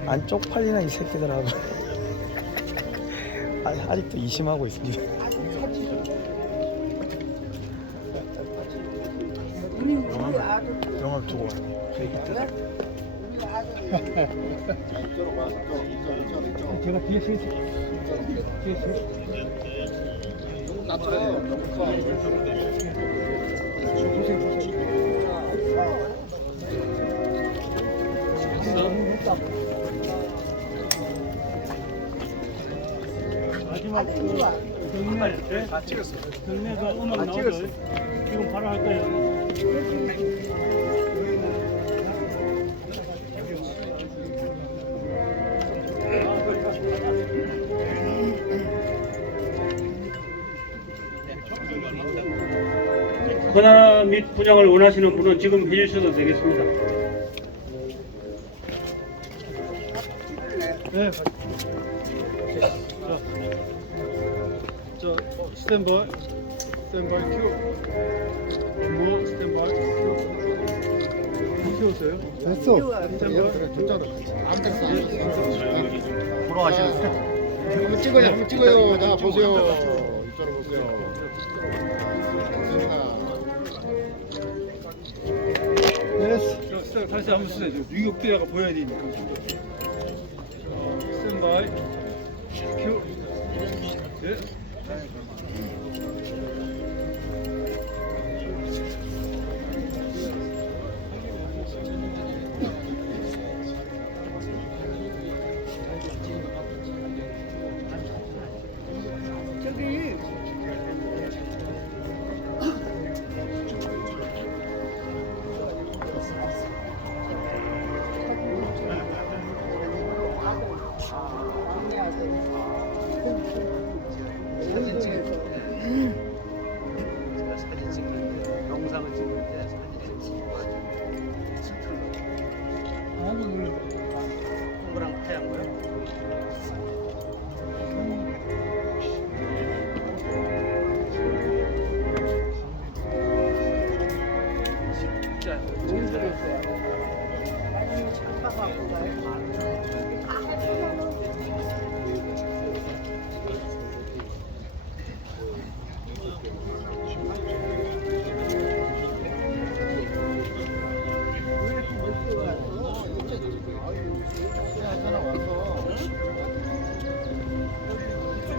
안 쪽팔리나 이 새끼들하고. 아직도 이심하고 있습니다. 영화 두고 와요. 제가 뒤에 서 있어요. 뒤에 서 마지막 경례가 음악 나오죠. 지금 바로 할 거예요. 헌화 및 분양을 원하시는 분은 지금 해주셔도 되겠습니다. 네. 저 스탠바이 큐. 뭐 스탠바이 큐. 키웠어요? 됐어. 한번 찍어요. 한번 찍어요. 자 보세요. 이쪽으로 보세요. 네. 다시 한번 쓰세요. 뉴욕 대화가 보여야 되니까. 스탠바이 큐. 네. 저기 사진 찍는 영상을 찍을 때 사진 찍고 동그랑 하얀 거요? 진짜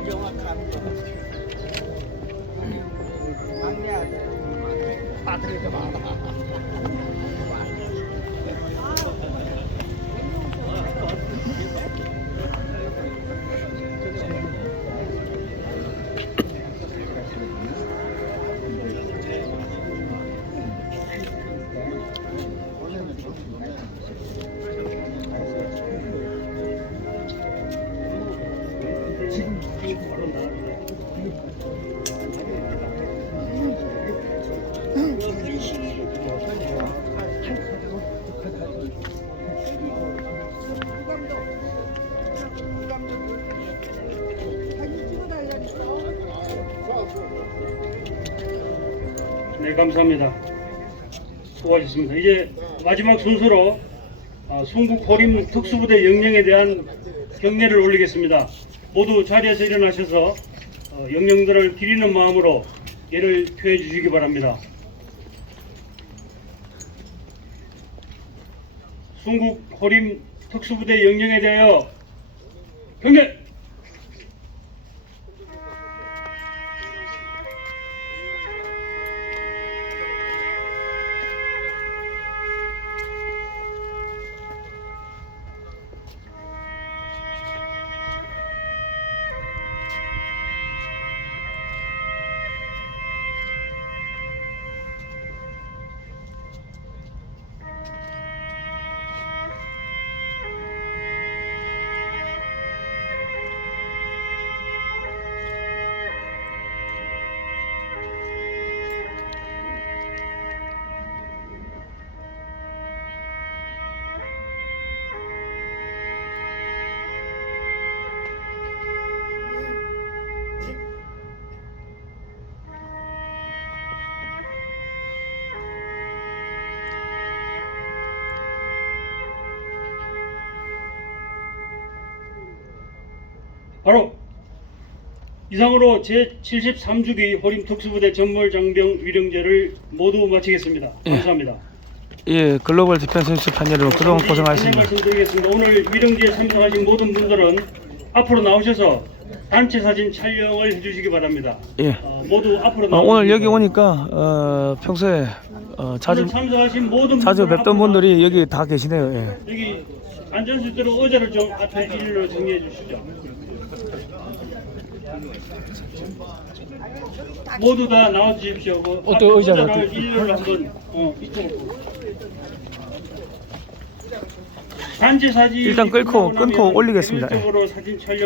영화 감독 막내 아들 아들이 많아. 지금 네, 감사합니다. 수고하셨습니다. 이제 마지막 순서로 순국 호림 특수부대 영령에 대한 경례를 올리겠습니다. 모두 자리에서 일어나셔서 영령들을 기리는 마음으로 예를 표해 주시기 바랍니다. 순국 호림 특수부대 영령에 대하여 경례! 바로 이상으로 제73주기 호림특수부대 전몰장병 위령제를 모두 마치겠습니다. 감사합니다. 예, 글로벌 디펜스 뉴스 팬 여러분 그동안 고생하셨습니다. 말씀드리겠습니다. 오늘 위령제에 참석하신 모든 분들은 앞으로 나오셔서 단체 사진 촬영을 해주시기 바랍니다. 예. 모두 앞으로 나오시기 오늘 여기 오니까 평소에 자주 오늘 참석하신 모든 자주 분들 뵙던 앞으로 분들이 여기 다 계시네요. 예. 여기 앉을 수 있도록 의자를 좀 앞에 일로 정리해 주시죠. 모두 다 나와 주십시오. 그 어떤 의자를 의자를 일렬로 한번 이쪽으로. 단체 사진 일단 끊고 올리겠습니다. 예. 개별적으로 사진 촬영